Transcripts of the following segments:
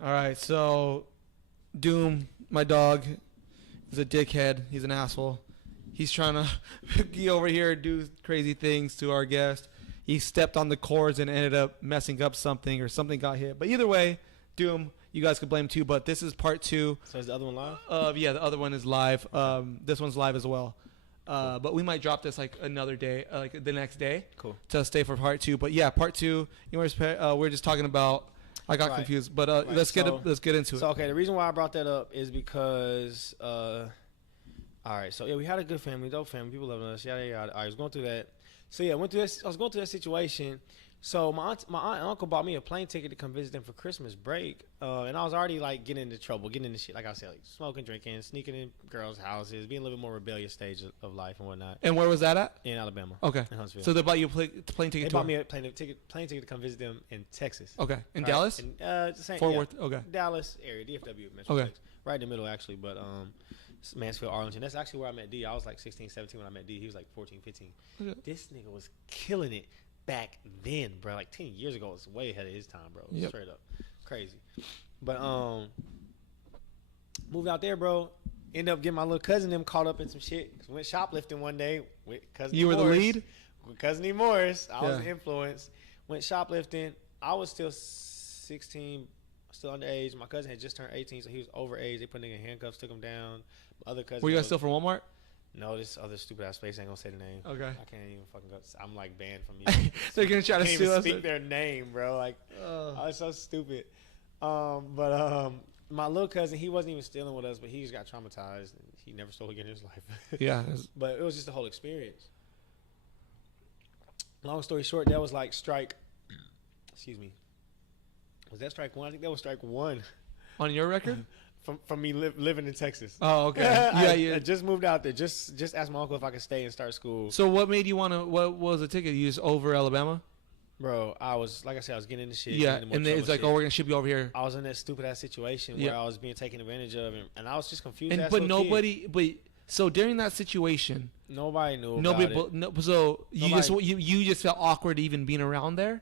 All right, so Doom, my dog, is a dickhead. He's an asshole. He's trying to get over here and do crazy things to our guest. He stepped on the cords and ended up messing up something, or something got hit. But either way, Doom, you guys could blame too. But this is part 2. So is the other one live? Yeah, the other one is live. This one's live as well. Cool. But we might drop this like another day, like the next day. Cool. To stay for part 2. But yeah, part 2. We're just talking about. I got confused, but let's get into it. So okay, the reason why I brought that up is because all right, so yeah, we had a good family, dope family, people loving us, yada yada. I was going through that. So yeah, I was going through that situation. So my aunt and uncle bought me a plane ticket to come visit them for Christmas break, and I was already like getting into trouble, getting into shit, like I said, like smoking, drinking, sneaking in girls' houses, being a little bit more rebellious stage of life and whatnot. And where was that at? In Alabama. Okay. In Huntsville. So they bought you a plane ticket. They bought me a plane ticket to come visit them in Texas. Okay. In Dallas? Fort Worth. Okay. Dallas area, DFW, Metro. Okay. Right in the middle, actually, but Mansfield, Arlington. That's actually where I met D. I was like 16, 17 when I met D. He was like 14, 15. Okay. This nigga was killing it back then, bro. Like 10 years ago, it was way ahead of his time, bro. Yep. Straight up. Crazy. But moved out there, bro. Ended up getting my little cousin them caught up in some shit. Went shoplifting one day with cousin You Morris. were the lead? With cousin Emores. I was an influence. Went shoplifting. I was still 16, still underage. My cousin had just turned 18, so he was overage. They put nigga in handcuffs, took him down. My other cousin. Were you guys still from Walmart? No, this other stupid ass place ain't gonna say the name. Okay. I can't even fucking go. I'm like banned from you. They're gonna try to sue us. Speak their name, bro. Like, I was so stupid. But my little cousin, he wasn't even stealing with us, but he just got traumatized. And he never stole again in his life. Yeah. But it was just the whole experience. Long story short, that was like strike. Excuse me. Was that strike 1? I think that was strike 1. On your record? From me living in Texas. Oh, okay. Yeah, I just moved out there. Just asked my uncle if I could stay and start school. So what made you want to? What was the ticket? You just over Alabama? Bro, I was like I said, I was getting into shit. Yeah, and then it's like, oh, we're gonna ship you over here. I was in that stupid ass situation where I was being taken advantage of, and I was just confused. But nobody. But so during that situation, nobody knew. So you just felt awkward even being around there.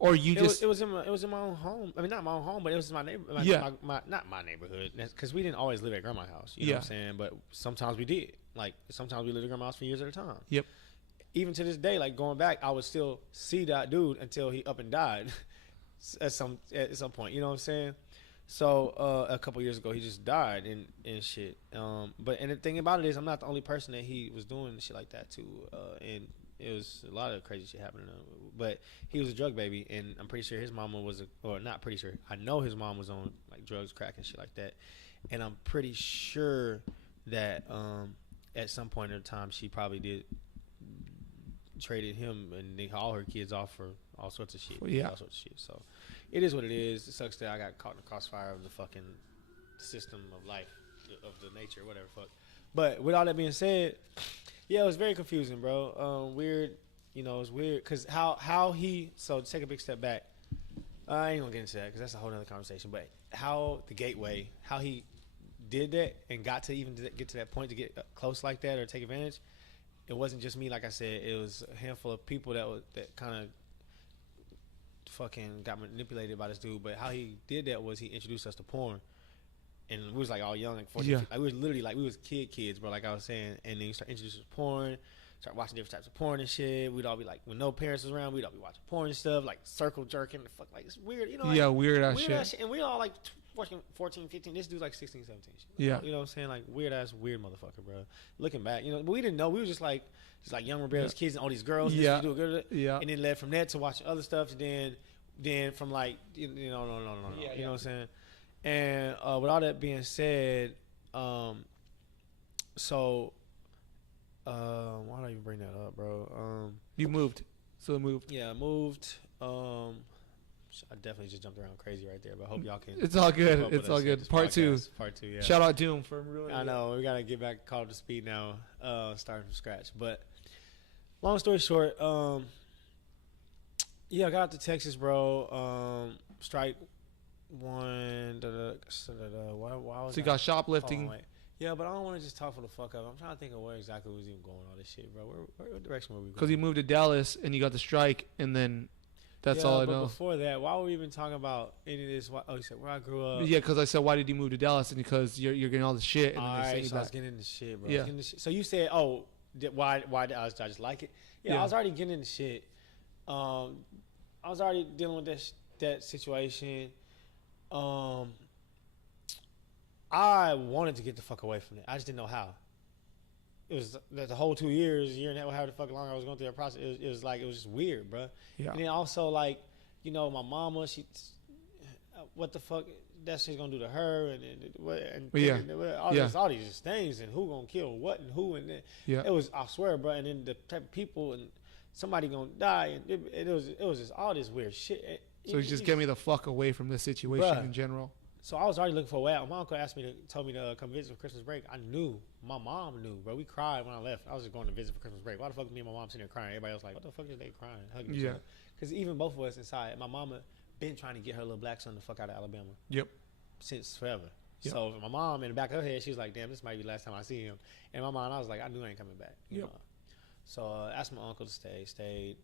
Or you it was in my own home. I mean, not my own home, but it was my neighborhood. Not my neighborhood, because we didn't always live at grandma's house. You know what I'm saying? But sometimes we did. Like sometimes we lived at grandma's house for years at a time. Yep. Even to this day, like going back, I would still see that dude until he up and died at some point. You know what I'm saying? So a couple years ago, he just died and shit. But the thing about it is, I'm not the only person that he was doing shit like that to. And it was a lot of crazy shit happening. But he was a drug baby, and I'm pretty sure his mama was, or not pretty sure. I know his mom was on like drugs, crack, and shit like that. And I'm pretty sure that at some point in time, she probably traded him and all her kids off for all sorts of shit. Yeah. All sorts of shit. So it is what it is. It sucks that I got caught in the crossfire of the fucking system of life, of the nature, whatever fuck. But with all that being said, yeah, it was very confusing, bro. Weird. You know, it was weird because how he. So to take a big step back, I ain't gonna get into that because that's a whole other conversation. But how the gateway, how he did that and got to even get to that point to get close like that or take advantage. It wasn't just me, like I said. It was a handful of people that kind of fucking got manipulated by this dude. But how he did that was he introduced us to porn. And we was like all young, like 14, 15, like we was literally like we was kids, bro. Like I was saying, and then you start introducing us to porn, start watching different types of porn and shit. We'd all be like, when no parents was around, we'd all be watching porn and stuff, like circle jerking, the fuck, like it's weird, you know? Like, weird ass shit. And we all like 14, 15. This dude's like 16, 17. Shit. Yeah, you know what I'm saying? Like weird motherfucker, bro. Looking back, you know, but we didn't know. We were just like young rebellious kids and all these girls. Yeah, yeah. And then led from that to watching other stuff. And then from like no. You know what I'm saying? And with all that being said, why did I even bring that up, bro? You moved. So moved. Yeah, I moved. I definitely just jumped around crazy right there, but I hope y'all can. It's all good. It's all good. Part 2. Part 2, yeah. Shout out Doom for ruining it. I know. We got to get back caught up to speed now, starting from scratch. But long story short, yeah, I got out to Texas, bro. Strike 1. Why was so you got shoplifting. Yeah, but I don't want to just talk for the fuck up. I'm trying to think of where exactly was even going all this shit, bro. What direction were we going? Because you moved to Dallas and you got the strike, and then That's all I know. Before that, why were we even talking about any of this? You said where I grew up. Yeah, because I said, why did you move to Dallas? And because you're getting all the shit. And All then they right, say so I was getting into shit, bro. Yeah. So you said, why did I just like it? Yeah, I was already getting into shit. I was already dealing with that situation. I wanted to get the fuck away from it. I just didn't know how. It was the whole 2 years, year and a half, however the fuck long I was going through that process. It was just weird, bro. Yeah. And then also my mama, what the fuck that shit's gonna do to her, and all these things, and who gonna kill what and who, and then it was, I swear, bro. And then the type of people, and somebody gonna die, and it was just all this weird shit. So just get me the fuck away from this situation in general. So I was already looking for a way out. My uncle told me to come visit for Christmas break. I knew. My mom knew, bro. We cried when I left. I was just going to visit for Christmas break. Why the fuck me and my mom sitting there crying? Everybody else like, what the fuck is they crying, hugging each other? Because even both of us inside, my mama been trying to get her little black son the fuck out of Alabama. Yep. Since forever. Yep. So my mom, in the back of her head, she was like, damn, this might be the last time I see him. And in my mind, I was like, I knew I ain't coming back. You know? So I asked my uncle to stay. Stayed.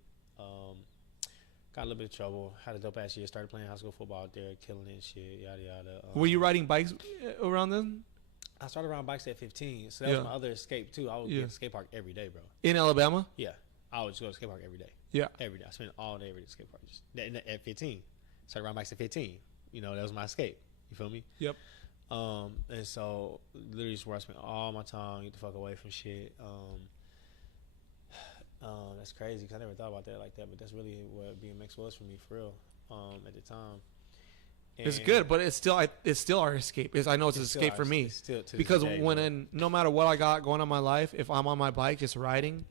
Got a little bit of trouble. Had a dope ass year. Started playing high school football out there, killing it and shit. Yada yada. Were you riding bikes around then? I started riding bikes at 15, so that was my other escape too. I would be at the skate park every day, bro. In Alabama? Yeah, I would just go to the skate park every day. Yeah, every day. I spent all day every day at the skate park. At 15, started riding bikes at 15. You know, that was my escape. You feel me? Yep. And so literally just where I spent all my time, get the fuck away from shit. That's crazy because I never thought about that like that, but that's really what BMX was for me, for real. At the time, and it's good, but it's still our escape. I know it's an escape for me because no matter what I got going on in my life, if I'm on my bike just riding,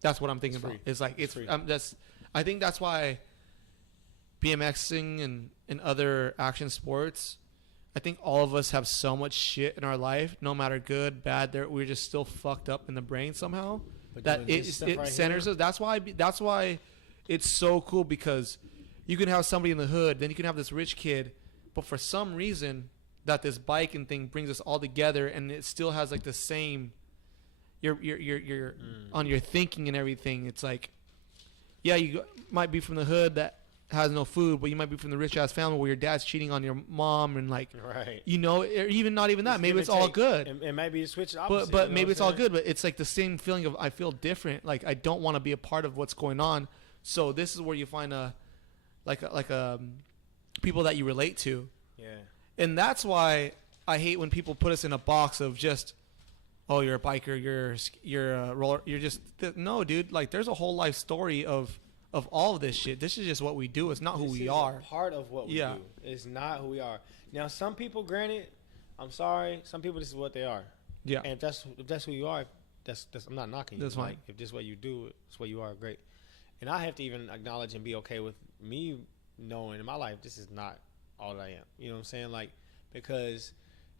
that's what I'm thinking about. It's like it's I think that's why BMXing and other action sports. I think all of us have so much shit in our life, no matter good, bad. We're just still fucked up in the brain somehow. But that it centers us. That's why it's so cool, because you can have somebody in the hood, then you can have this rich kid, but for some reason that this biking thing brings us all together, and it still has like the same. You're on your thinking and everything. It's like, yeah, you might be from the hood that has no food, but you might be from the rich ass family where your dad's cheating on your mom, and like, you know, or even not even that. Maybe it's all good, and maybe it's switch opposite. But maybe it's all good. But it's like the same feeling of I feel different. Like I don't want to be a part of what's going on. So this is where you find people that you relate to. Yeah. And that's why I hate when people put us in a box of just, oh, you're a biker, you're a roller, you're just no, dude. Like there's a whole life story of all of this shit. This is just what we do. It's not who we are. This is part of what we do. It's not who we are. Now, some people, granted, I'm sorry, some people, this is what they are. Yeah. And if that's who you are, that's I'm not knocking you. That's fine. Like, if this is what you do, it's what you are, great. And I have to even acknowledge and be okay with me knowing in my life this is not all that I am. You know what I'm saying? Like, because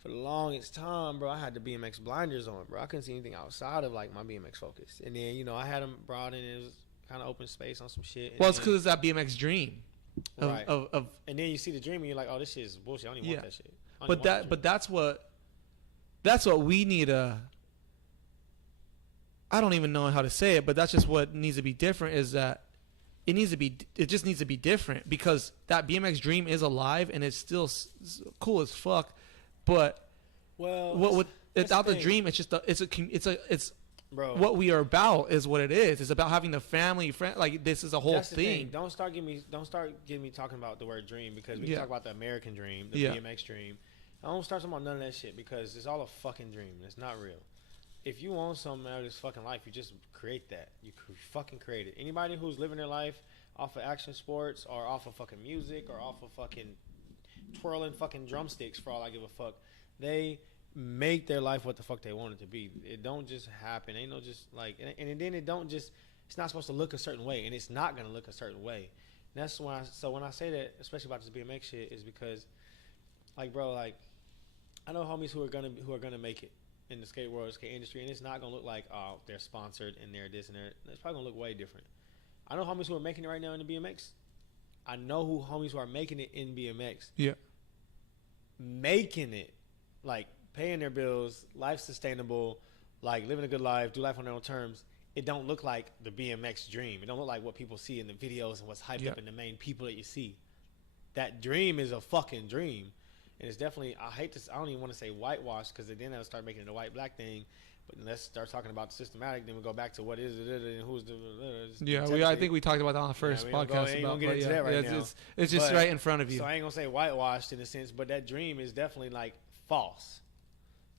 for the longest time, bro, I had the BMX blinders on, bro. I couldn't see anything outside of like my BMX focus. And then, you know, I had them brought in. It was kind of open space on some shit. Well, it's because it's that BMX dream. Right. And then you see the dream and you're like, oh, this shit is bullshit. I don't even want that shit. But that's what we need I don't even know how to say it, but that's just what needs to be different, is that it just needs to be different, because that BMX dream is alive and it's still cool as fuck. But without the dream, it's just it's bro, what we are about is what it is. It's about having the family, friend. Like this is a whole thing. Don't start getting me talking about the word dream, because we can talk about the American dream, the BMX dream. I don't start talking about none of that shit, because it's all a fucking dream. It's not real. If you want something out of this fucking life, you just create that. You fucking create it. Anybody who's living their life off of action sports or off of fucking music or off of fucking twirling fucking drumsticks, for all I give a fuck, they make their life what the fuck they want it to be. It don't just happen. Ain't no just like, and then it don't just, it's not supposed to look a certain way, and it's not gonna look a certain way. And that's why. So when I say that, especially about this BMX shit, is because, like, bro, like, I know homies who are gonna make it in the skate world, skate industry, and it's not gonna look like, oh, they're sponsored and they're this and that. It's probably gonna look way different. I know homies who are making it right now in the BMX. I know homies who are making it in BMX. Yeah. Making it, like, paying their bills, life sustainable, like living a good life, do life on their own terms it don't look like the BMX dream. It don't look like what people see in the videos and what's hyped up in the main people that you see. That dream is a fucking dream. And it's definitely, I don't even want to say whitewash, because then I'll start making it a white black thing. But then let's start talking about the systematic. Then we go back to what is it and who's the. I think we talked about that on the first podcast. Ain't gonna get into that right now. It's just right in front of you. So I ain't gonna say whitewashed in a sense, but that dream is definitely like false.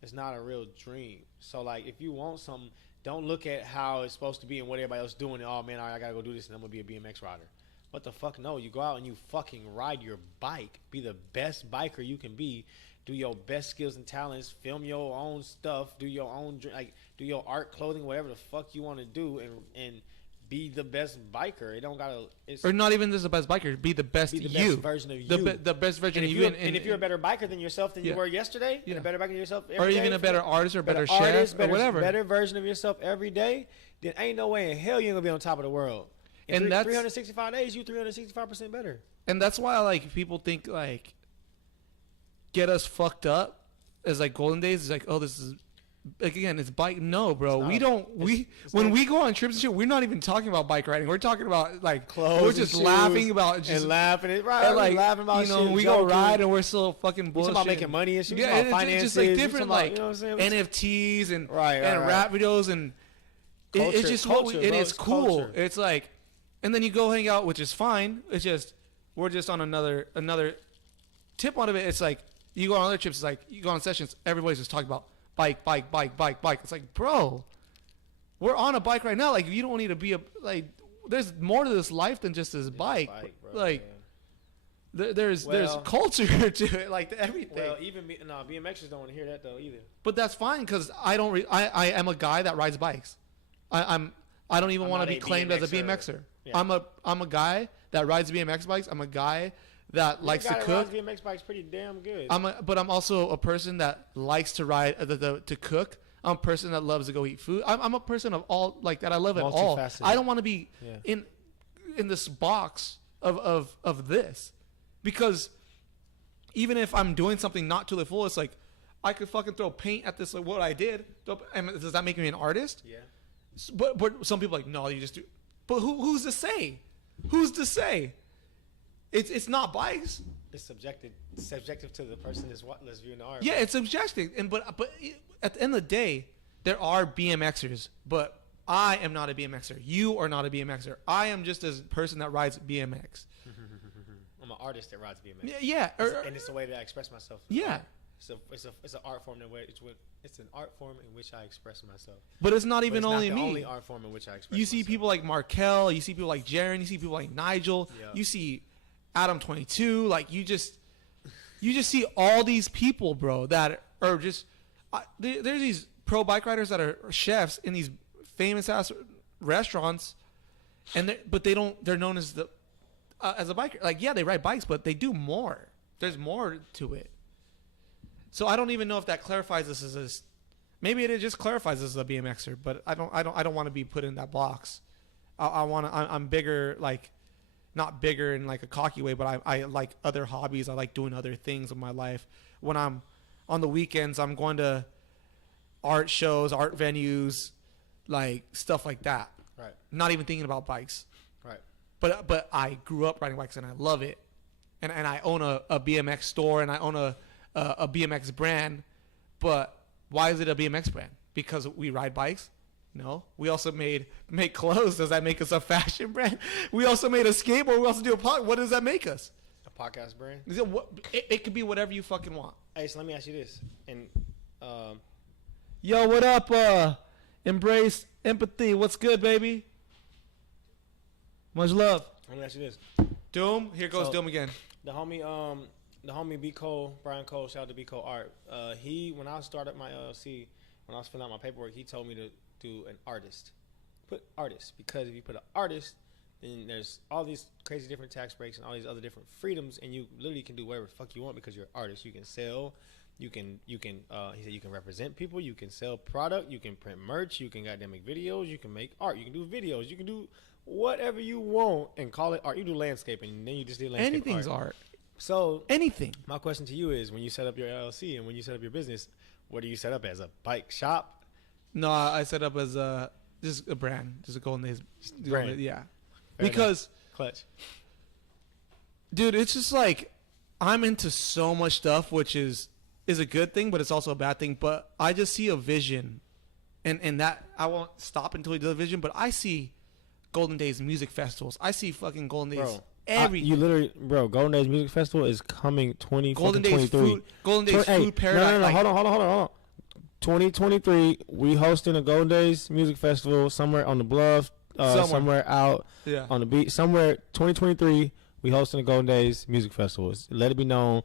It's not a real dream. So like, if you want something, don't look at how it's supposed to be and what everybody else doing. And, oh man, I gotta go do this and I'm gonna be a BMX rider. What the fuck? No, you go out and you fucking ride your bike. Be the best biker you can be. Do your best skills and talents. Film your own stuff. Do your own, like, do your art, clothing, whatever the fuck you want to do, and be the best biker. It don't gotta. Or not even just the best biker. Be the best best version of you. The best version of you. And if you're a better biker than yourself than you were yesterday, and a better biker than yourself every day, or even a better artist or better chef or whatever, better version of yourself every day, then ain't no way in hell you ain't gonna be on top of the world. And that's 365 days, you 365% better. And that's why like people think like get us fucked up as like golden days. It's like, oh, this is like, again, it's bike. No, bro, we don't. When we go on trips and shit, we're not even talking about bike riding. We're talking about like clothes. We're just laughing about and laughing it right. And like laughing about shit, we go ride and we're still fucking bullshit. We're talking about making money and shit. Yeah, about finances. It's just like different like you know what I'm NFTs and right. rap videos and culture, it's just culture, and it's cool. Culture. It's like, and then you go hang out, which is fine. It's just we're just on another tip on it. It's like you go on other trips. It's like you go on sessions. Everybody's just talking about bike. It's like, bro, we're on a bike right now. Like, you don't need to be like. There's more to this life than just this bike. Bro, like, there's culture to it, like everything. Well, even BMXers don't want to hear that though either. But that's fine because I don't. I am a guy that rides bikes. I don't even want to be claimed as a BMXer. Yeah. I'm a guy that rides BMX bikes. I'm a guy that likes to cook. BMX bike's pretty damn good. But I'm also a person that likes to ride to cook. I'm a person that loves to go eat food. I'm a person of all like that. I love it all. I don't want to be in this box of this, because even if I'm doing something not to the full, it's like I could fucking throw paint at this like what I did. Does that make me an artist? Yeah. But some people are like, no, you just do. But who's to say? Who's to say? It's not bikes. It's subjective to the person that's viewing the art. Yeah, it's subjective. But at the end of the day, there are BMXers, but I am not a BMXer. You are not a BMXer. I am just a person that rides BMX. I'm an artist that rides BMX. Yeah. And it's a way that I express myself. Yeah. It's an art form it's an art form in which I express myself. But it's not even only not me. The only art form in which I express You see myself. people like Markel. You see people like Jaren. You see people like Nigel. Yeah. You see Adam 22. Like you just see all these people, bro, that are just there's these pro bike riders that are chefs in these famous ass restaurants, and they're known as a biker. Like, yeah, they ride bikes, but they do more. There's more to it. So I don't even know if that clarifies this as maybe it just clarifies this as a BMXer, but I don't want to be put in that box. I'm bigger, like not bigger in like a cocky way, but I like other hobbies. I like doing other things in my life. When I'm on the weekends, I'm going to art shows, art venues, like stuff like that. Right. Not even thinking about bikes. Right. But I grew up riding bikes and I love it. And I own a BMX store and I own a BMX brand. But why is it a BMX brand? Because we ride bikes? No. We also make clothes. Does that make us a fashion brand? We also made a skateboard. We also do a podcast. What does that make us? A podcast brand? It could be whatever you fucking want. Hey, so let me ask you this. And yo, what up? Embrace empathy. What's good, baby? Much love. Let me ask you this. Doom. Here goes Doom again. The homie B Cole, Brian Cole, shout out to B Cole Art. When I started my LLC, when I was filling out my paperwork, he told me to do an artist. Put artist, because if you put an artist, then there's all these crazy different tax breaks and all these other different freedoms, and you literally can do whatever the fuck you want because you're an artist. You can sell, he said you can represent people, you can sell product, you can print merch, you can goddamn make videos, you can make art, you can do videos, you can do whatever you want and call it art. You do landscaping, and then you just do landscape. Anything's art. So anything. My question to you is, when you set up your LLC and when you set up your business, what do you set up as? A bike shop? No, I set up as a just a brand, just a Golden Days Brand. yeah. Fair Because, Clutch. dude, it's just like I'm into so much stuff, which is a good thing, but it's also a bad thing. But I just see a vision, and that I won't stop until we do the vision. But I see Golden Days music festivals. I see fucking Golden Days. You literally, bro. Golden Days Music Festival is coming Golden Days food. Golden Days food paradise. No. Hold on. 2023, we hosting a Golden Days Music Festival somewhere on the bluff, somewhere out on the beach. Somewhere 2023, we hosting a Golden Days Music Festival. Let it be known,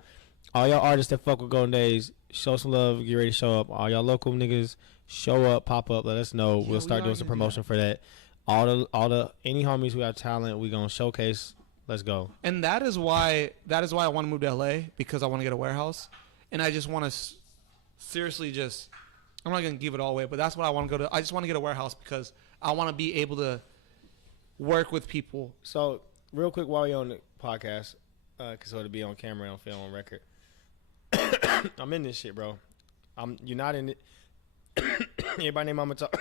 all y'all artists that fuck with Golden Days, show some love, get ready to show up. All y'all local niggas, show up, pop up, let us know. We'll start doing some promotion for that. All the any homies who have talent, we gonna showcase. Let's go. And that is why I want to move to LA, because I want to get a warehouse, and I just want to seriously just. I'm not gonna give it all away, but that's what I want to go to. I just want to get a warehouse because I want to be able to work with people. So real quick, while you're on the podcast, because it'll be on camera, on film, on record. I'm in this shit, bro. You're not in it. Everybody named Mama talk.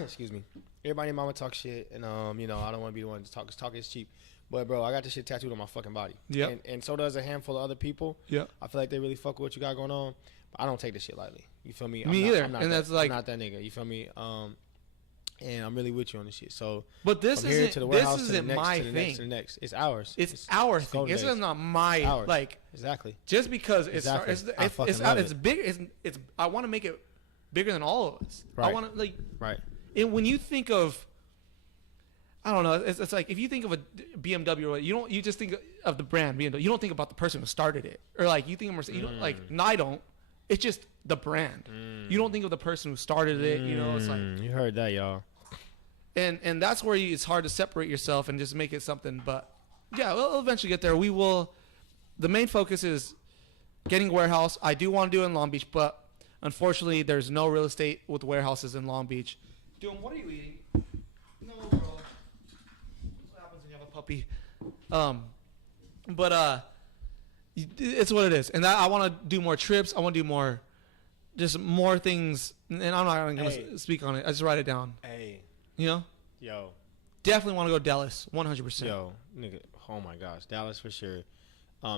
Excuse me. Everybody named Mama talk shit, and I don't want to be the one to talk. Cause talk is cheap. But bro, I got this shit tattooed on my fucking body. Yeah. And so does a handful of other people. Yeah. I feel like they really fuck with what you got going on. But I don't take this shit lightly. You feel me? Me either. And that's like I'm not that nigga. You feel me? And I'm really with you on this shit. So, but this isn't my thing. To the next. It's ours. It's our thing. This is not my ours. Like exactly. Just because it's big. It's I want to make it bigger than all of us. Right. I want to like right. And when you think of, I don't know. It's like if you think of a BMW, you just think of the brand BMW. You don't think about the person who started it, or like you think of Mercedes. You don't like. No, I don't. It's just the brand. You don't think of the person who started it. It's like you heard that, y'all. And that's where it's hard to separate yourself and just make it something. But yeah, we'll eventually get there. We will. The main focus is getting a warehouse. I do want to do it in Long Beach, but unfortunately, there's no real estate with warehouses in Long Beach. Dude, what are you eating? No, bro. That's what happens when you have a puppy. But it's what it is. And I want to do more trips. I want to do more things. And I'm not going to speak on it. I just write it down. Hey. Yo. Definitely want to go to Dallas. 100%. Yo, nigga. Oh my gosh, Dallas for sure.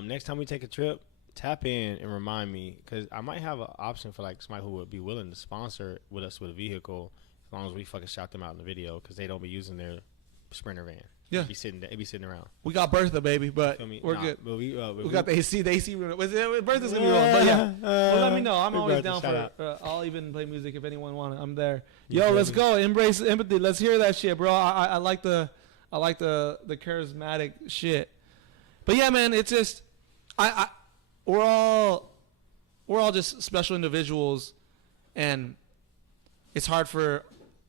Next time we take a trip, tap in and remind me, because I might have an option for like somebody who would be willing to sponsor with us with a vehicle, as long as we fucking shout them out in the video, because they don't be using their Sprinter van. Yeah, they be sitting around. We got Bertha, baby, but we're good. But we got the AC. The AC. Bertha's gonna be wrong, but yeah. Well, let me know. I'm always down for it. I'll even play music if anyone want it. I'm there. Yo, let's go. Embrace empathy. Let's hear that shit, bro. I like the charismatic shit. But yeah, man, it's just we're all just special individuals, and it's hard for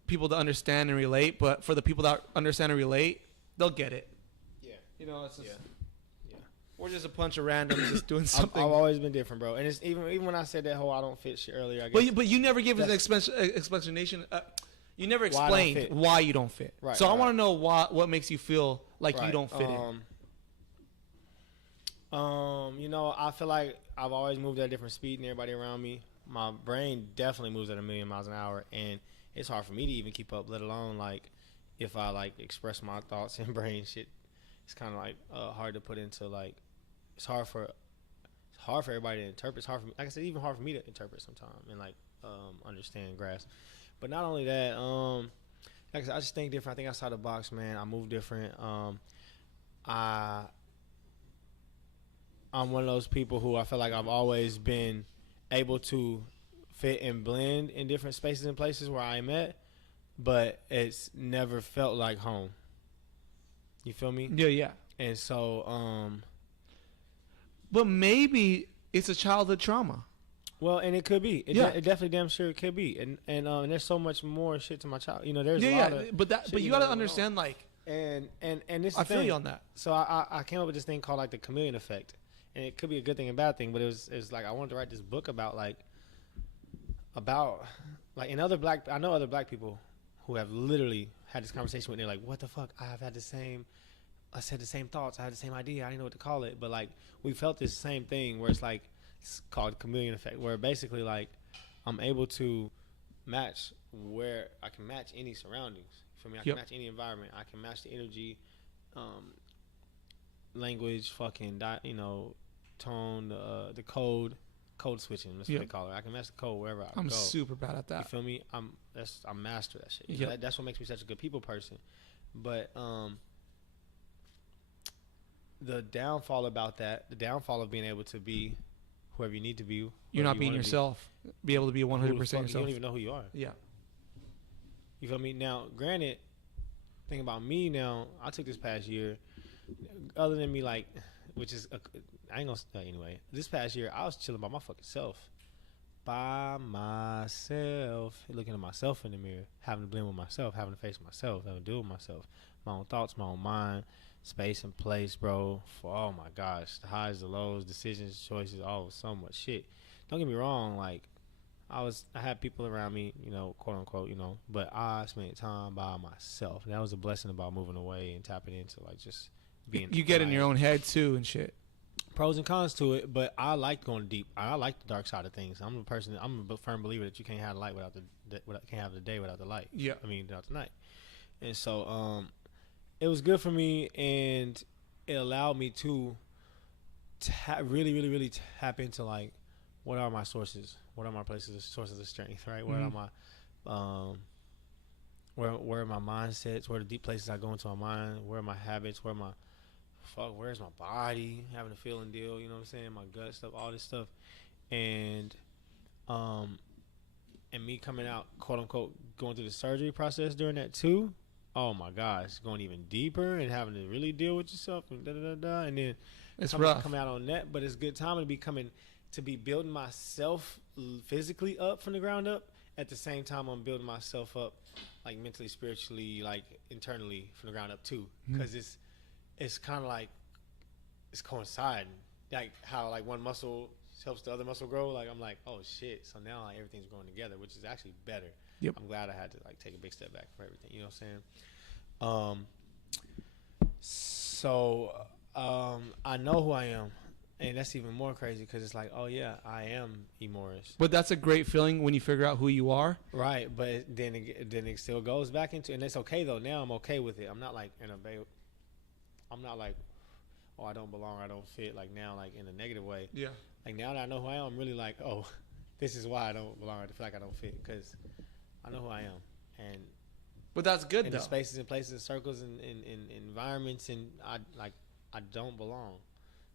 people to understand and relate. But for the people that understand and relate, they'll get it. Yeah. It's just, we're just a bunch of randoms just doing something. I've always been different, bro. And it's even when I said that whole I don't fit shit earlier, I guess. But you never gave us an explanation. You never explained why you don't fit. Right. So I want to know what makes you feel like you don't fit in. I feel like I've always moved at a different speed than everybody around me. My brain definitely moves at 1,000,000 miles an hour, and it's hard for me to even keep up, let alone like if I like express my thoughts and brain shit. It's kind of like hard to put into like. It's hard for everybody to interpret. It's hard for me, like I said, even hard for me to interpret sometimes and like understand, grasp. But not only that, like I said, I just think different. I think outside the box, man. I move different. I'm one of those people who I feel like I've always been able to fit and blend in different spaces and places where I'm at, but it's never felt like home. You feel me? Yeah. And so, but maybe it's a childhood trauma. Well, and it could be. It definitely damn sure it could be. And there's so much more shit to my child. There's a lot of but you got to understand like and this I feel you on that. So I came up with this thing called like the chameleon effect. And it could be a good thing and bad thing, but it was like I wanted to write this book about in other I know other black people who have literally had this conversation with me. They're like, what the fuck? I said the same thoughts. I had the same idea. I didn't know what to call it. But like we felt this same thing where it's called chameleon effect, where basically like I'm able to match where I can match any surroundings. For me, I can Yep. match any environment. I can match the energy, language, fucking, tone, the code switching. That's what Yep. they call it. I can match the code wherever I I'm go. super bad at You that. feel me? I master that shit. Yep. That's what makes me such a good people person. But the downfall about that, the downfall of being able to be whoever you need to be. You're whoever not you being wanna yourself. Be able to be Who the 100% fuck- You yourself. don't even know who you are. Yeah. You feel me? Now, granted, thing about me now, I took this past year, other than me, like, which is, I ain't gonna, anyway, this past year, I was chilling by my fucking self. By myself. Looking at myself in the mirror. Having to blend with myself. Having to face myself. Having to deal with myself. My own thoughts, my own mind. Space and place, bro. For, oh my gosh. The highs, the lows, decisions, choices, all so much shit. Don't get me wrong, like, I had people around me, quote unquote, but I spent time by myself. And that was a blessing about moving away and tapping into like just being. You get in your own head too and shit. Pros and cons to it, but I like going deep. I like the dark side of things. I'm a firm believer that you can't have the light can't have the day without the light. Yeah. Without the night. And so, it was good for me, and it allowed me to really, really, really tap into like, what are my sources? What are my sources of strength? Right? What are my, where are my mindsets? Where are the deep places I go into my mind? Where are my habits? Where's my body? Having a feeling deal, you know what I'm saying? My gut stuff, all this stuff. And me coming out, quote unquote, going through the surgery process during that too. Oh my gosh, going even deeper and having to really deal with yourself and and then It's rough. Coming out on that, but it's good time to be building myself physically up from the ground up. At the same time, I'm building myself up, like mentally, spiritually, like internally from the ground up too. Because it's kind of like it's coinciding, like how like one muscle helps the other muscle grow. Like I'm like, oh shit, so now like everything's growing together, which is actually better. Yep. I'm glad I had to like take a big step back for everything. You know what I'm saying? I know who I am. And that's even more crazy because it's like, oh yeah, I am Emores. But that's a great feeling when you figure out who you are. Right, but then it still goes back into, and it's okay though. Now I'm okay with it. I'm not like I'm not like, oh, I don't belong, I don't fit. Like now, like in a negative way. Yeah. Like now that I know who I am, I'm really like, oh, this is why I don't belong. I feel like I don't fit because I know who I am, But that's good and though. the spaces and places and circles and environments, and I don't belong.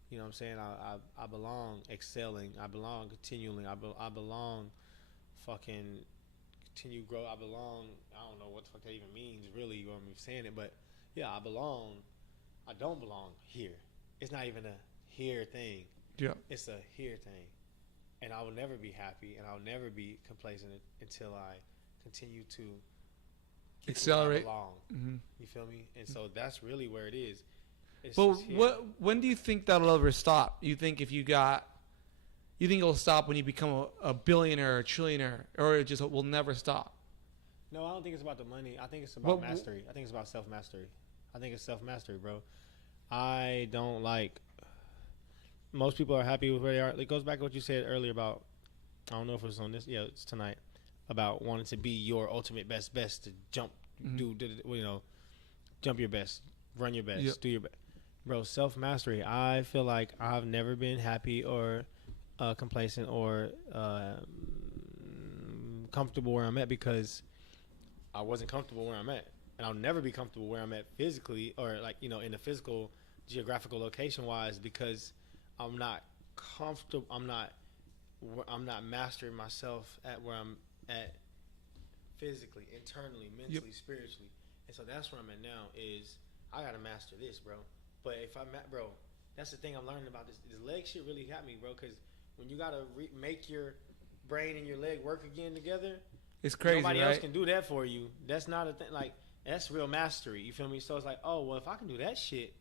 You know what I'm saying? I belong excelling. I belong continuing. I belong fucking continue grow. I belong. I don't know what the fuck that even means really when I'm saying it, but yeah, I belong. I don't belong here. It's not even a here thing. Yeah. It's a here thing. And I will never be happy and I'll never be complacent until I continue to Accelerate. Mm-hmm. You feel me? And so that's really where it is. But when do you think that'll ever stop? You think it'll stop when you become a billionaire or a trillionaire, or it just will never stop? No, I don't think it's about the money. I think it's about mastery. I think it's about self-mastery. I think it's self-mastery, bro. I don't like... Most people are happy with where they are. It goes back to what you said earlier about... I don't know if it was on this. Yeah, it's tonight. About wanting to be your ultimate best to jump, jump your best, run your best, do your best. Bro, self-mastery. I feel like I've never been happy or complacent or comfortable where I'm at because I wasn't comfortable where I'm at. And I'll never be comfortable where I'm at physically or like, in the physical, geographical location-wise because I'm not comfortable. I'm not mastering myself at where I'm at physically, internally, mentally, spiritually. And so that's where I'm at now is I got to master this, bro. But if I'm at, bro, that's the thing I'm learning about this. This leg shit really got me, bro, because when you got to make your brain and your leg work again together, it's crazy, nobody right? else can do that for you. That's not a thing. Like, that's real mastery. You feel me? So it's like, oh, well, if I can do that shit,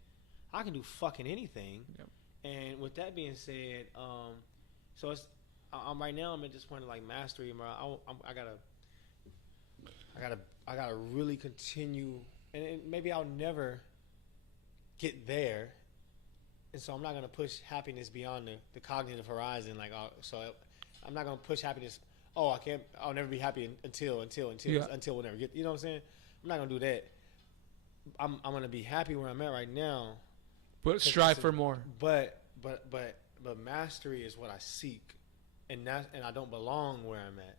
I can do fucking anything. Yep. And with that being said, so it's, I'm right now, I'm at this point of like mastery, bro. I gotta really continue, and maybe I'll never get there, and so I'm not gonna push happiness beyond the cognitive horizon. Like, so I'm not gonna push happiness oh, I'll never be happy until we'll never get. You know what I'm saying? I'm not gonna do that. I'm gonna be happy where I'm at right now. But strive for more. But mastery is what I seek, and I don't belong where I'm at.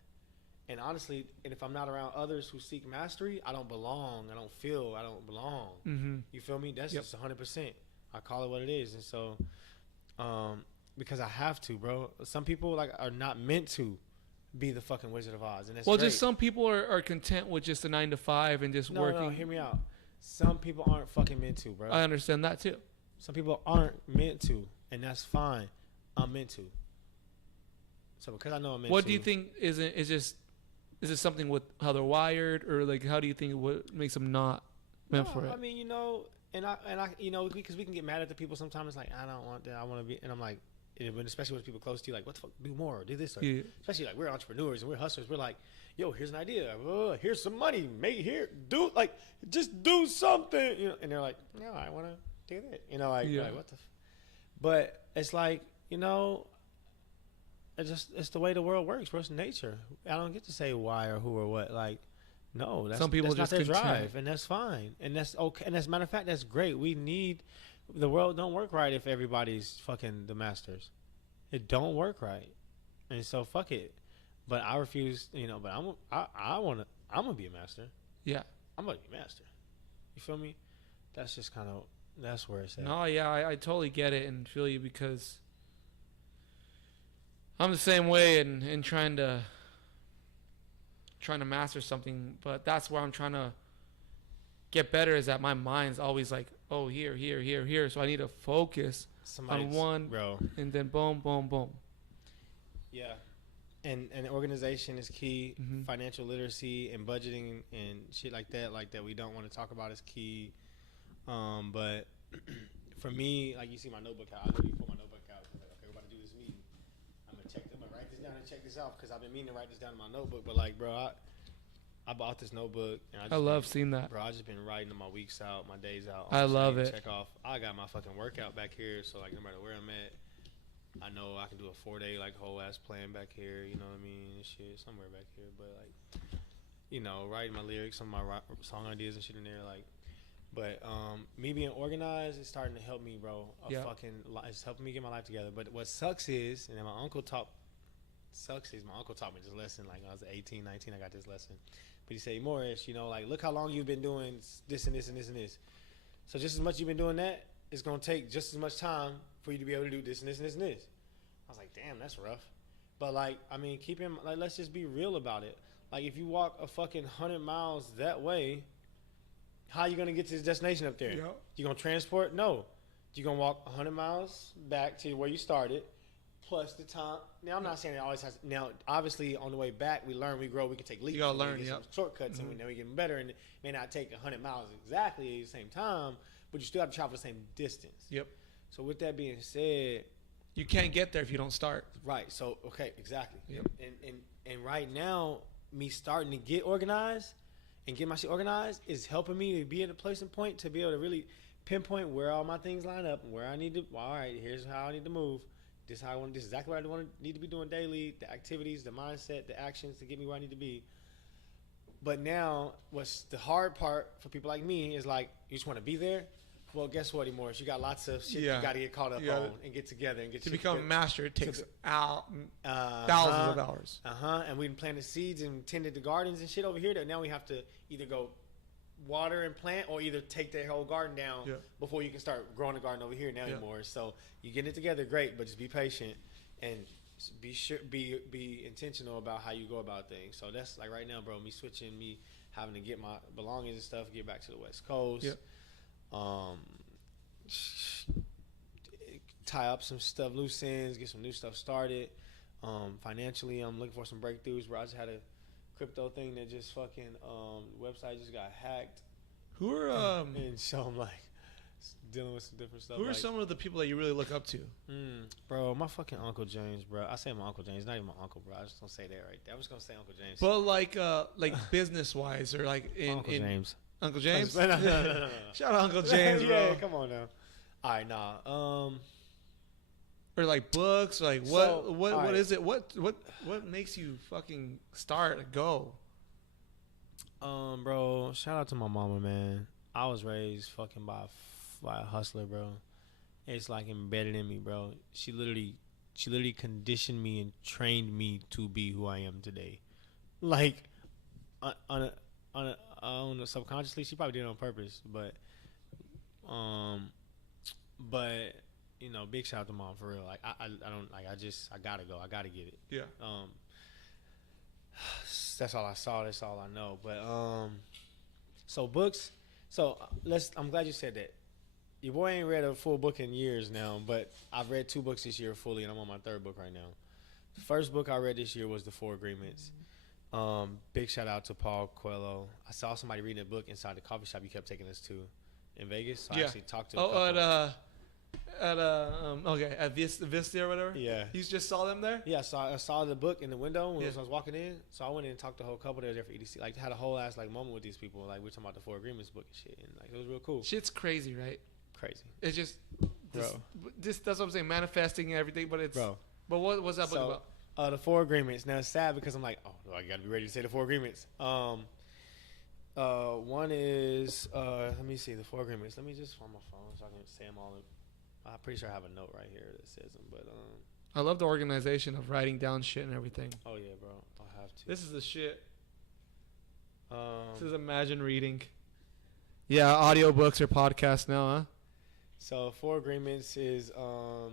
And honestly, and if I'm not around others who seek mastery, I don't belong. I don't belong. Mm-hmm. You feel me? That's just 100%. I call it what it is. And so, because I have to, bro. Some people are not meant to be the fucking Wizard of Oz, and that's great. Just some people are content with just a 9 to 5 and just working. No, hear me out. Some people aren't fucking meant to, bro. I understand that too. Some people aren't meant to, and that's fine. I'm meant to. So because I know I'm meant to. What do you think is it something with how they're wired, or like how do you think what makes them not meant for it? I mean, and I because we can get mad at the people sometimes. It's like, I don't want that. I want to be, and I'm like, especially with people close to you, like, what the fuck, do more, do this. Yeah. Especially like we're entrepreneurs and we're hustlers. We're like, yo, here's an idea. Here's some money. Just do something. And they're like, no, I want to do that. Like what the. But it's like, it's the way the world works, bro. It's nature. I don't get to say why or who or what. Like, no, that's, some people that's just not their drive, and that's fine, and that's okay. And as a matter of fact, that's great. The world don't work right if everybody's fucking the masters. It don't work right, and so fuck it. But I refuse, But I'm gonna be a master. Yeah, I'm gonna be a master. You feel me? That's just kind of that's where it's at. No, yeah, I totally get it and feel you, because I'm the same way in trying to master something, but that's where I'm trying to get better, is that my mind's always like, oh, here, so I need to focus on one, bro, and then boom, boom, boom. Yeah, and organization is key. Mm-hmm. Financial literacy and budgeting and shit like that we don't want to talk about is key. But for me, like, you see my notebook out. I literally pull my notebook out. I'm like, okay, we're about to do this meeting. I'm gonna write this down and check this out, because I've been meaning to write this down in my notebook. But like, bro, I bought this notebook, and I love seeing that. Bro, I just been writing my weeks out, my days out. I love it. Check off. I got my fucking workout back here, so like no matter where I'm at, I know I can do a 4-day like whole ass plan back here. You know what I mean? Shit, somewhere back here. But like, writing my lyrics, some of my song ideas and shit in there, like. But me being organized is starting to help me, bro. It's helping me get my life together. But what sucks is, and my uncle taught me this lesson. Like when I was 18, 19, I got this lesson. But he said, Emores, like, look how long you've been doing this and this and this and this. So just as much you've been doing that, it's gonna take just as much time for you to be able to do this and this and this and this. I was like, damn, that's rough. But like, I mean, let's just be real about it. Like, if you walk a fucking 100 miles that way, how are you going to get to the destination up there? Yep. You going to transport? No. You're going to walk 100 miles back to where you started, plus the time. Now, I'm not saying it always has. Now, obviously, on the way back, we learn, we grow, we can take leaps. You got to learn, get some shortcuts, and then we get better. And it may not take 100 miles exactly at the same time, but you still have to travel the same distance. Yep. So with that being said, you can't get there if you don't start. Right. So, okay, exactly. Yep. And right now, me starting to get organized and get my shit organized is helping me to be at a place and point to be able to really pinpoint where all my things line up and where I need to. All right, here's how I need to move. This is how I want. This is exactly what I need to be doing daily. The activities, the mindset, the actions to get me where I need to be. But now, what's the hard part for people like me is like, you just want to be there. Well, guess what, Emores? You got lots of shit you got to get caught up on and get together and get to become a master. It takes thousands of hours. And we've planted seeds and tended the gardens and shit over here that now we have to either go water and plant or either take the whole garden down before you can start growing the garden over here now anymore. So you get it together, great, but just be patient and be intentional about how you go about things. So that's like right now, bro, me having to get my belongings and stuff, get back to the West Coast. Yep. Tie up some stuff, loose ends, get some new stuff started. Financially, I'm looking for some breakthroughs. Where I just had a crypto thing that just fucking website just got hacked. Who are and so I'm like dealing with some different stuff. Who are some of the people that you really look up to? Bro, my fucking Uncle James, bro. I say my Uncle James, not even my uncle, bro. I just don't say that right there. I'm just gonna say Uncle James. But like business wise, or like Uncle James. Uncle James? No. Shout out Uncle James, bro. Yeah, come on now. All right, nah. or like books? Like So, what all right. is it? What makes you fucking start go? Bro, shout out to my mama, man. I was raised fucking by a hustler, bro. It's like embedded in me, bro. She literally conditioned me and trained me to be who I am today. Like on a subconsciously, she probably did it on purpose, um, but you know, big shout out to mom for real. Like I don't like I gotta go. I gotta get it. Yeah. That's all I saw. That's all I know. But so books. So I'm glad you said that. Your boy ain't read a full book in years now, but I've read 2 books this year fully, and I'm on my 3rd book right now. The first book I read this year was The 4 Agreements. Big shout out to Paul Coelho. I saw somebody reading a book inside the coffee shop you kept taking us to in Vegas. So I actually talked to a couple. At Vista or whatever. Yeah. You just saw them there. Yeah, so I saw the book in the window when Yeah. I was walking in. So I went in and talked to a whole couple that was there for EDC. Like had a whole ass like moment with these people. Like we were talking about the 4 Agreements book and shit, and like it was real cool. Shit's crazy, right? Crazy, It's just, bro. that's what I'm saying, manifesting and everything. But it's, Bro. But what was that book about? The 4 Agreements. Now it's sad because I'm like, oh, I gotta be ready to say the 4 Agreements. One is let me see the 4 Agreements. Let me just find my phone so I can say them all. I'm pretty sure I have a note right here that says them, but I love the organization of writing down shit and everything. oh yeah, bro, I'll have to. This is the shit. This is Imagine Reading. Yeah, audiobooks or podcasts now, huh? So 4 Agreements is I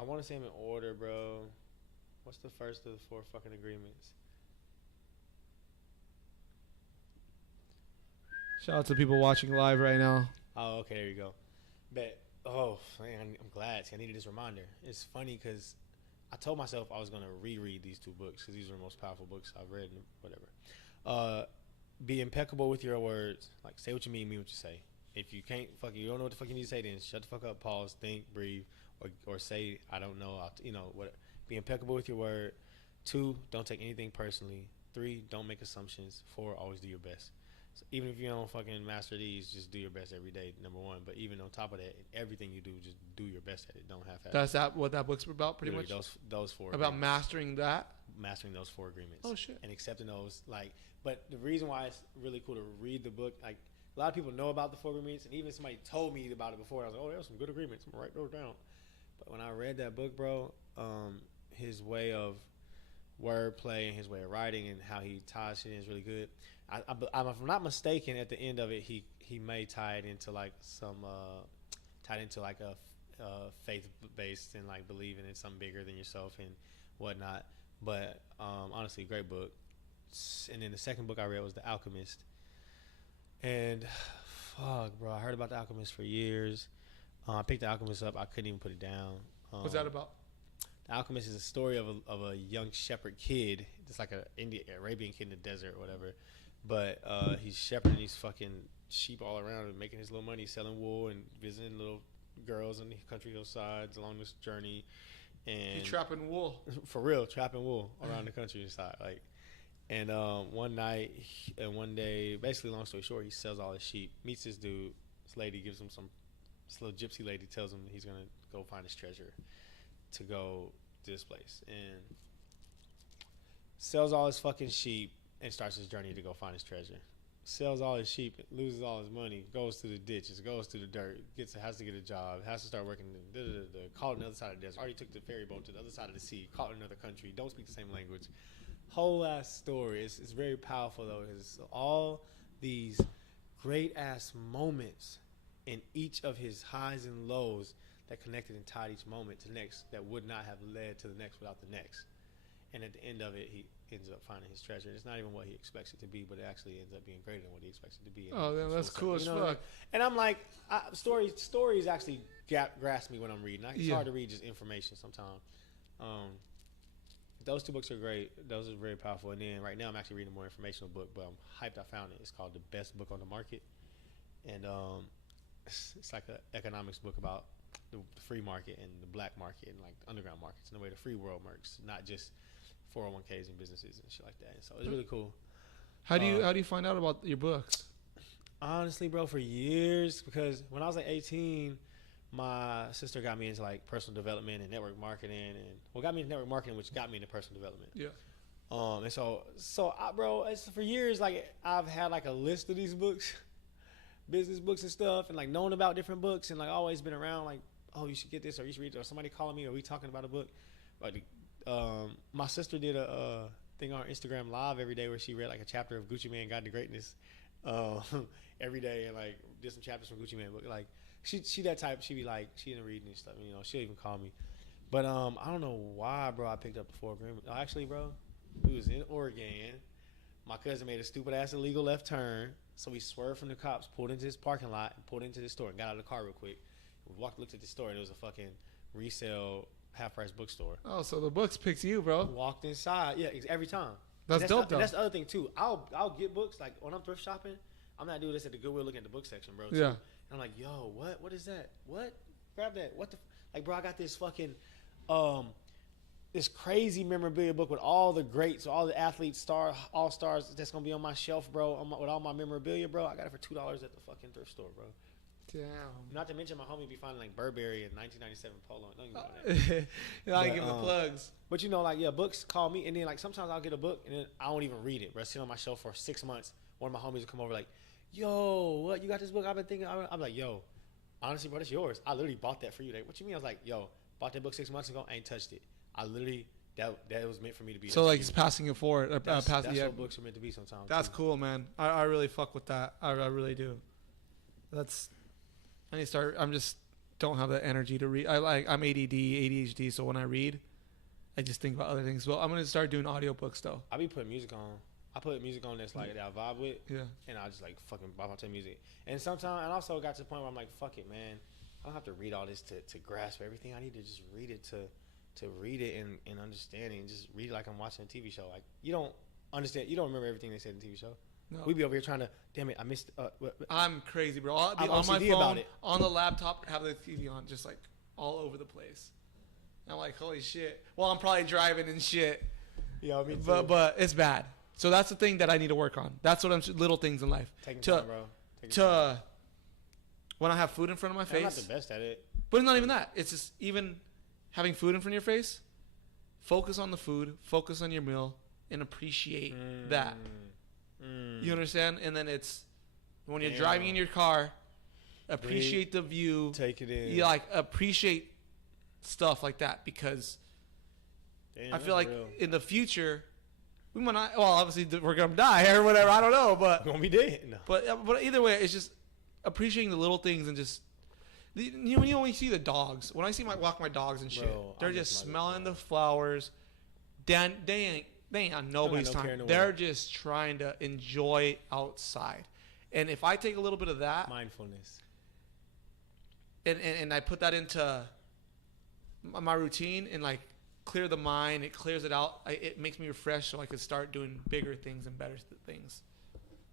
want to say them in order, bro. What's the first of the 4 fucking agreements? Shout out to people watching live right now. Oh, okay, there you go. Bet. Oh, man, I'm glad. See, I needed this reminder. It's funny because I told myself I was going to reread these 2 books because these are the most powerful books I've read and whatever. Be impeccable with your words. Like, say what you mean what you say. If you can't you don't know what the fuck you need to say, then shut the fuck up, pause, think, breathe, or say, I don't know, what. Be impeccable with your word. 2, don't take anything personally. 3, don't make assumptions. 4, always do your best. So even if you don't fucking master these, just do your best every day, number 1. But even on top of that, everything you do, just do your best at it. Don't half-ass. That's what that book's about, pretty much? Those 4 about agreements. mastering that? Mastering those 4 agreements. Oh, shit. And accepting those, but the reason why it's really cool to read the book, like, a lot of people know about the 4 agreements, and even somebody told me about it before. I was like, oh, there's some good agreements. I'm going to write those down. But when I read that book, bro, his way of wordplay and his way of writing and how he ties shit in is really good. If I'm not mistaken, at the end of it, he may tie it into like a faith-based and like believing in something bigger than yourself and whatnot. But honestly, great book. And then the second book I read was The Alchemist. And fuck, bro, I heard about The Alchemist for years. I picked The Alchemist up. I couldn't even put it down. What's that about? The Alchemist is a story of a young shepherd kid. It's like an Arabian kid in the desert or whatever. But he's shepherding these fucking sheep all around and making his little money selling wool and visiting little girls on the countrysides along this journey. And He's trapping wool. For real, trapping wool around the countryside. And one day, basically, long story short, he sells all his sheep, meets this dude. This lady gives him this little gypsy lady tells him he's going to go find his treasure to go to this place. And sells all his fucking sheep and starts his journey to go find his treasure. Sells all his sheep, loses all his money, goes to the ditches, goes to the dirt, has to get a job, has to start working, caught on the other side of the desert. Already took the ferry boat to the other side of the sea, caught in another country, don't speak the same language. Whole ass story. It's very powerful though. It's all these great ass moments in each of his highs and lows that connected and tied each moment to the next that would not have led to the next without the next. And at the end of it, he ends up finding his treasure. It's not even what he expects it to be, but it actually ends up being greater than what he expects it to be. Oh, then that's cool as fuck. And I'm like, stories actually grasp me when I'm reading. It's hard to read just information sometimes. Those 2 books are great. Those are very powerful. And then right now I'm actually reading a more informational book, but I'm hyped I found it. It's called The Best Book on the Market. And it's like an economics book about the free market and the black market and like the underground markets and the way the free world works, not just 401ks and businesses and shit like that. And so it's really cool. How do you find out about your books? Honestly, bro, for years, because when I was like 18, my sister got me into like personal development and network marketing, and got me into network marketing, which got me into personal development. Yeah. And so bro, it's for years like I've had like a list of these books, business books and stuff, and like known about different books, and like always been around like, oh, you should get this, or you should read it, or somebody calling me, or we talking about a book. Like, my sister did a thing on Instagram Live every day where she read like a chapter of Gucci Mane Guide to Greatness, every day, and like did some chapters from Gucci Mane book. Like she that type. She be like, she didn't read and stuff. You know, she'll even call me. But I don't know why, bro. I picked up the 4 agreement. Actually, bro, we was in Oregon. My cousin made a stupid ass illegal left turn, so we swerved from the cops, pulled into this parking lot, and pulled into the store, and got out of the car real quick. We looked at the store, and it was a fucking resale half-price bookstore. Oh, so the books picks you, bro. Walked inside, yeah, every time. That's dope, though. That's the other thing too. I'll get books like when I'm thrift shopping. I'm not doing this at the Goodwill looking at the book section, bro. Yeah. And I'm like, yo, what is that? What? Grab that. What the? Like, bro, I got this fucking, this crazy memorabilia book with all the greats, all the athletes, all stars that's gonna be on my shelf, bro. With all my memorabilia, bro. I got it for $2 at the fucking thrift store, bro. Damn. Not to mention my homie be finding like Burberry and 1997 polo. Don't even know that. I give him the plugs. But you know, like, yeah, books call me, and then like sometimes I'll get a book and then I won't even read it, bro. Sit on my shelf for 6 months. One of my homies will come over like, yo, what, you got this book? I've been thinking. I'm like, yo, honestly, bro, it's yours. I literally bought that for you. Like, what you mean? I was like, yo, bought that book 6 months ago. I ain't touched it. I literally that was meant for me to be. So like he's passing it forward. That's what books are meant to be sometimes. That's too. cool, man. I really fuck with that. I really do. I need to start. I'm just don't have the energy to read. I'm ADD, ADHD. So when I read, I just think about other things. Well, I'm gonna start doing audiobooks though. I be putting music on. I put music on that's like that I vibe with. Yeah. And I just like fucking vibe out to music. And sometimes, and also got to the point where I'm like, fuck it, man. I don't have to read all this to grasp everything. I need to just read it to read it and understand it, and just read it like I'm watching a TV show. Like, you don't understand. You don't remember everything they said in the TV show. No. We be over here trying to, damn it, I missed. I'm crazy, bro. I'll be I'm on my OCD phone, about it. on the laptop, have the TV on, just like all over the place. I'm like, holy shit. Well, I'm probably driving and shit. Yeah, me too. But it's bad. So that's the thing that I need to work on. That's what little things in life. Taking time, bro. When I have food in front of my face. I'm not the best at it. But it's not even that. It's just even having food in front of your face. Focus on the food. Focus on your meal. And appreciate that. You understand? And then it's when you're driving in your car, appreciate the view. Take it in. You like appreciate stuff like that, because I feel like in the future we might not. Well, obviously we're gonna die or whatever. I don't know, but we're gonna be dead. No. But either way, it's just appreciating the little things and just. When you only see the dogs, when I walk my dogs and shit, bro, they're just smelling the flowers. They ain't on nobody's time. They're just trying to enjoy outside. And if I take a little bit of that mindfulness and I put that into my routine and like clear the mind, it clears it out. It makes me refreshed, so I can start doing bigger things and better things.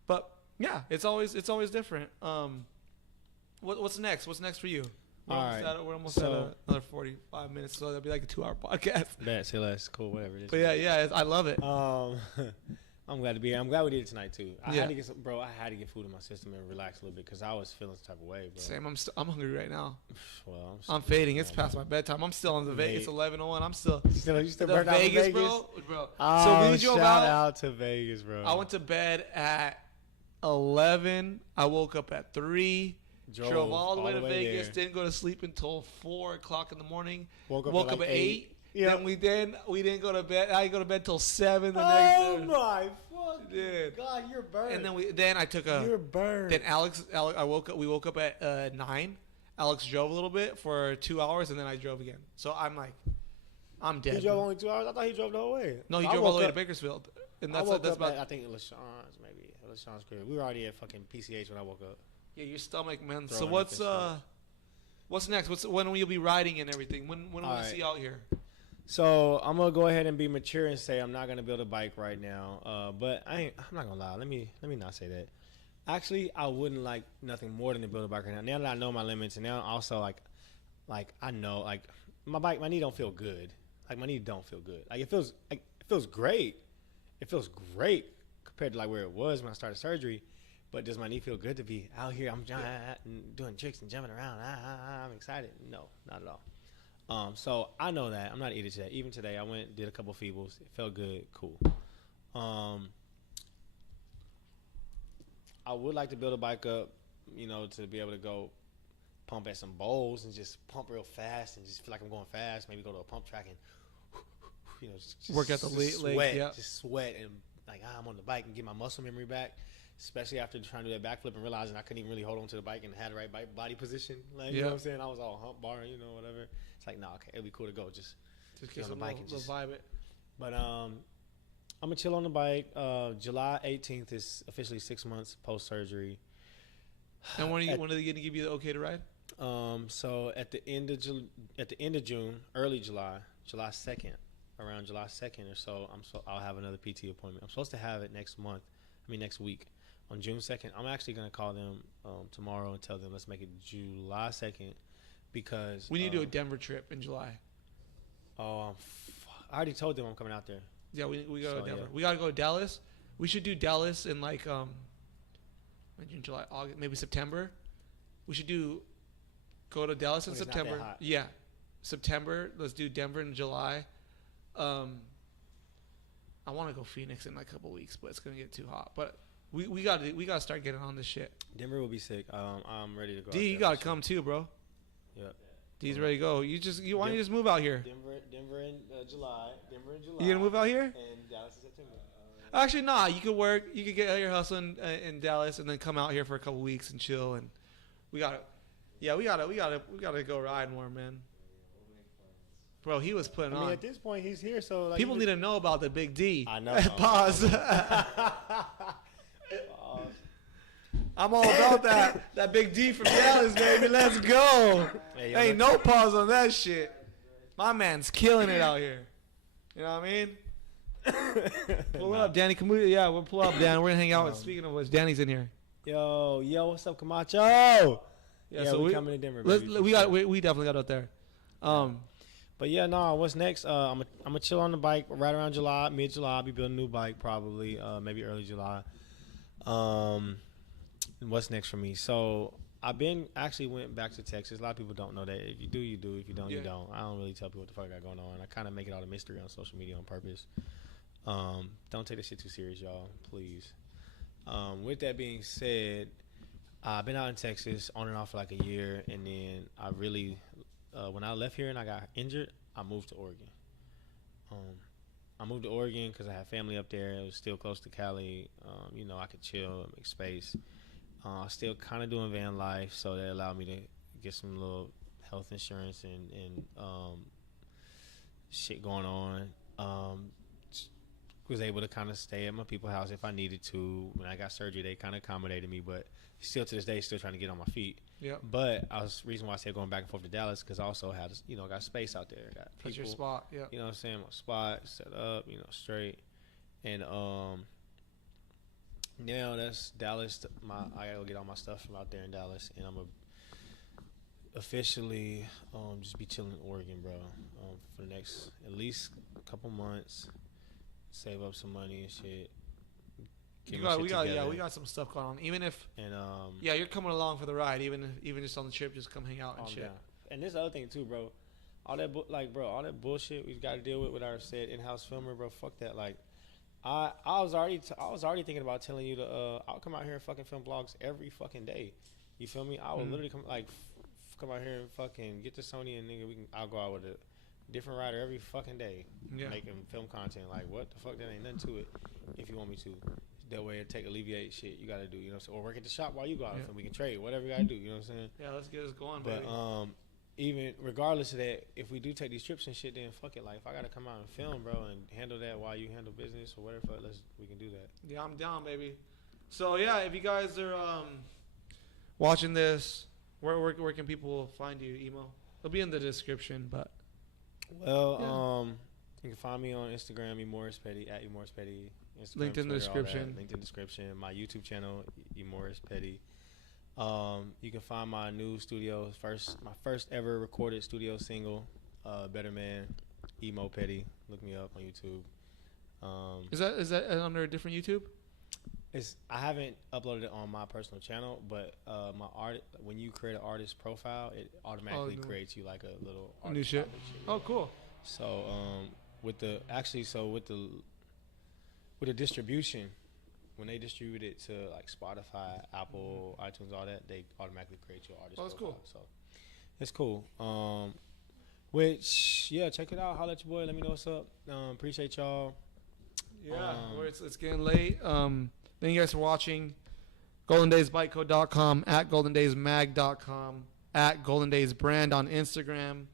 But yeah, it's always different. What's next? What's next for you? We're almost at another 45 minutes, so that'll be like a 2-hour podcast. Bad, say less, cool, whatever it is. But yeah, I love it. I'm glad we did it tonight too. I had to get food in my system and relax a little bit because I was feeling some type of way, bro. Same. I'm hungry right now. Well, I'm fading. It's past my bedtime. I'm still in the Vegas. 11:01. I'm still. You still burnt out Vegas, Vegas, bro. Oh, so we drove out to Vegas, bro. I went to bed at 11. I woke up at 3. Drove all the way to Vegas. There. Didn't go to sleep until 4 o'clock in the morning. Woke up at 8. Yep. Then we didn't go to bed. I didn't go to bed till 7 the next day. Oh my fucking God, you're burned. And then I took a. You're burned. Then we woke up at 9. Alex drove a little bit for 2 hours, and then I drove again. So I'm like, I'm dead. He drove only 2 hours. I thought he drove the whole way. No, he drove all the way to Bakersfield. And that's about. I think LaShawn's maybe. LaShawn's crib. We were already at fucking PCH when I woke up. Yeah, your stomach, man. So what's next? When will you be riding and everything? When will we see you out here? So I'm gonna go ahead and be mature and say I'm not gonna build a bike right now. But I'm not gonna lie. Let me not say that. Actually, I wouldn't like nothing more than to build a bike right now. Now that I know my limits, and now also like I know like my knee don't feel good. Like my knee don't feel good. Like it feels great. It feels great compared to like where it was when I started surgery. But does my knee feel good to be out here? I'm doing tricks and jumping around. I'm excited. No, not at all. So I know that I'm not an idiot today. Even today, I went did a couple feebles. It felt good. Cool. I would like to build a bike up, to be able to go pump at some bowls and just pump real fast and just feel like I'm going fast. Maybe go to a pump track and just work at the sweat, leg. Yeah. just sweat and like I'm on the bike and get my muscle memory back. Especially after trying to do that backflip and realizing I couldn't even really hold on to the bike and had the right body position. Like, you know what I'm saying? I was all hump bar, whatever. It's like, nah, okay, it'd be cool to go. Just get on the bike and just vibe it. But I'm going to chill on the bike. July 18th is officially 6 months post-surgery. And when are they going to give you the okay to ride? So at the end of June, early July 2nd, around July 2nd or so, I'll have another PT appointment. I'm supposed to have it next week. On June 2nd, I'm actually going to call them tomorrow and tell them let's make it July 2nd because... We need to do a Denver trip in July. I already told them I'm coming out there. Yeah, we go to Denver. Yeah. We got to go to Dallas. We should do Dallas in like June, July, August, maybe September. We should go to Dallas in September. Yeah, September. Let's do Denver in July. I want to go Phoenix in like a couple weeks, but it's going to get too hot. But... We got to start getting on this shit. Denver will be sick. I'm ready to go. D, you got to come too, bro. Yep. D's ready to go. Why don't you just move out here? Denver in July. You gonna move out here? And Dallas in September. Actually, nah. You could work. You could get your hustle in Dallas and then come out here for a couple weeks and chill. And we gotta go ride more, man. Bro, he was putting on. At this point, he's here, so like people need to know about the Big D. I know. Pause. I'm all about that Big D from Dallas, baby. Let's go. Hey, ain't no pause on that shit. My man's killing it out here. You know what I mean? Pull up, Danny. We'll pull up, Dan. We're gonna hang out. Speaking of which, Danny's in here. Yo, what's up, Camacho? Yeah, so we coming to Denver. Baby, we definitely got out there. But yeah, what's next? I'm gonna chill on the bike right around July, mid-July. I'll be building a new bike probably, maybe early July. And what's next for me? So I've went back to Texas. A lot of people don't know that. If you do, you do. If you don't, you don't. I don't really tell people what the fuck I got going on. I kind of make it all a mystery on social media on purpose. Don't take this shit too serious, y'all. Please. With that being said, I've been out in Texas on and off for like a year, and then I really, when I left here and I got injured, I moved to Oregon. I moved to Oregon because I had family up there. It was still close to Cali. I could chill, make space. Still kind of doing van life, so that allowed me to get some little health insurance and shit going on. Was able to kind of stay at my people's house if I needed to. When I got surgery, they kind of accommodated me, but still to this day, still trying to get on my feet. Yeah. But reason why I said going back and forth to Dallas because I also had got space out there. Got people, that's your spot. Yeah. You know what I'm saying? My spot set up. Straight. And now that's Dallas. I gotta go get all my stuff from out there in Dallas, and I'm gonna officially just be chilling in Oregon, bro, for the next at least couple months. Save up some money and shit. We got some stuff going on. Even if you're coming along for the ride. Even just on the trip, just come hang out and shit. Down. And this other thing too, bro. All that all that bullshit we've got to deal with our said in-house filmer, bro. Fuck that. Like, I was already thinking about telling you to I'll come out here and fucking film vlogs every fucking day. You feel me? I will literally come come out here and fucking get the Sony and nigga I'll go out with a different rider every fucking day. Yeah. Making film content. Like, what the fuck? That ain't nothing to it. If you want me to. That way it alleviate shit you gotta do, you know what I'm saying? Or work at the shop while you go out and we can trade, whatever you gotta do, you know what I'm saying? Yeah, let's get us going, but, baby. Even regardless of that, if we do take these trips and shit, then fuck it. Like, if I gotta come out and film, bro, and handle that while you handle business or whatever, we can do that. Yeah, I'm down, baby. So yeah, if you guys are watching this, where can people find you, Emo? It'll be in the description, but you can find me on Instagram, Emores Petty, at Emores Petty. Instagram, linked in the description. Linked in the description. My YouTube channel, Emores Petty. You can find my new studio, my first ever recorded studio single, Better Man, Emo Petty. Look me up on YouTube. Is that under a different YouTube? I haven't uploaded it on my personal channel, but my art when you create an artist profile, it automatically creates you like a little new shit. Oh, cool. So with the distribution, when they distribute it to like Spotify, Apple, iTunes, all that, they automatically create your artist. Oh, that's profile. cool. So it's cool. Which check it out. Holla at your boy. Let me know what's up. Appreciate y'all. Yeah, it's getting late. Thank you guys for watching. GoldenDaysBikeCode.com, at GoldenDaysMag.com, at GoldenDaysBrand on Instagram.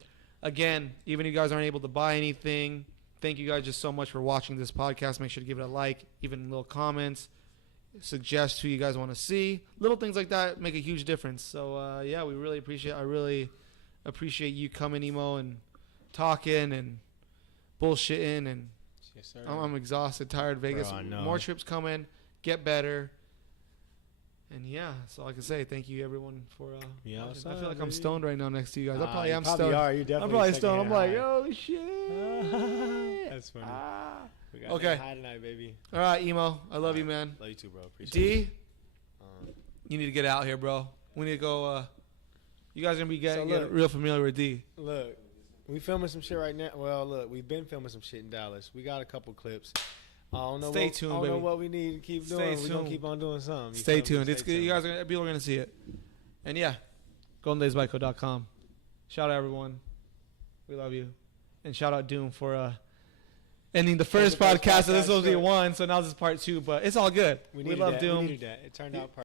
Again, even if you guys aren't able to buy anything, thank you guys just so much for watching this podcast. Make sure to give it a like, even little comments, suggest who you guys want to see. Little things like that make a huge difference. So, yeah, I really appreciate you coming, Emo, and talking and bullshitting. And yes, sir. I'm exhausted, tired. Vegas. Bro, I know. More trips coming. Get better. And yeah, that's all I can say. Thank you, everyone, for. Yeah, I feel like I'm stoned right now next to you guys. I probably you am probably stoned. Are. You definitely I'm probably stoned. I'm like, high. holy shit. That's funny. We got Okay. high tonight, baby. All right, Emo. I love you, man. Love you too, bro. Appreciate D, you need to get out here, bro. We need to go. You guys are gonna be getting real familiar with D. Look, we filming some shit right now. Well, look, we've been filming some shit in Dallas. We got a couple clips. I don't know. Stay tuned, I don't baby. know what we need to keep doing. We're gonna keep on doing something. Stay tuned. It's good. You guys people are gonna see it. And yeah, GoldenDaysBikeCode.com. Shout out everyone. We love you. And shout out Doom for ending the first podcast. So this will be one. So now this is part 2. But it's all good. We love Doom. We needed that. It turned out.